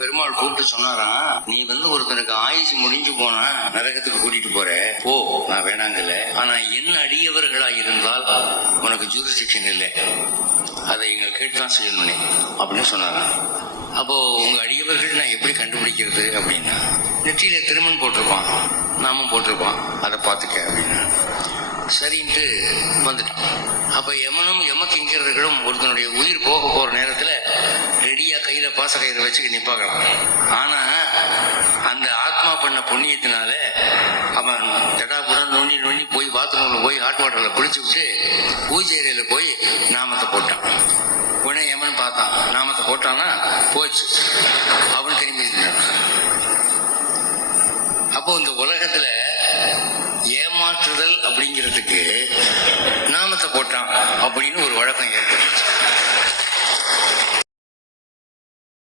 பெருமாள் கூப்பிட்டு சொன்னாராம், நீ ஒருத்தனுக்கு ஆயுசு முடிஞ்சு போனா நரகத்துக்கு கூட்டிட்டு போற, போ, நான் வேணாங்கல்ல. ஆனா என்ன அடியவர்களா இருந்தால் உனக்கு ஜூரிஸ்டிக்ஷன் இல்லை, அதை எங்களை கேட்டுதான் செய்யணும்னே அப்படின்னு சொன்னாராம். அப்போ உங்க அடியவர்கள் நான் எப்படி கண்டுபிடிக்கிறது அப்படின்னா, நெற்றியில திருமண் போட்டிருப்பான், நாமும் போட்டிருப்பான், அதை பார்த்துக்க அப்படின்னா சரின்ட்டு வந்துட்டான். அப்ப யமனும் யமகிங்கர்களும் ஒருத்தனுடைய உயிர் போக போற நேரத்துல ரெடியா கையில பாச கயிறை வச்சுக்க நிப்பாக்கலாம். ஆனா அந்த ஆத்மா பண்ண புண்ணியத்தினால அவன் தடாபுடம் நோண்டி நோண்டி போய் பாத்ரூம்ல போய் ஹாட் வாட்டர்ல பிடிச்சு விட்டு பூஜை அறையில போய் நாமத்தை போட்டான். உடனே யமன் பார்த்தான், நாமத்தை போட்டான்னா போச்சு, அவன் திரும்பி இருந்தான். அப்போ இந்த உலகத்துல ஏமாற்றுதல் அப்படிங்கிறதுக்கு நாமத்தை போட்டான் அப்படின்னு ஒரு வழக்கம் ஏற்பட்டுச்சு.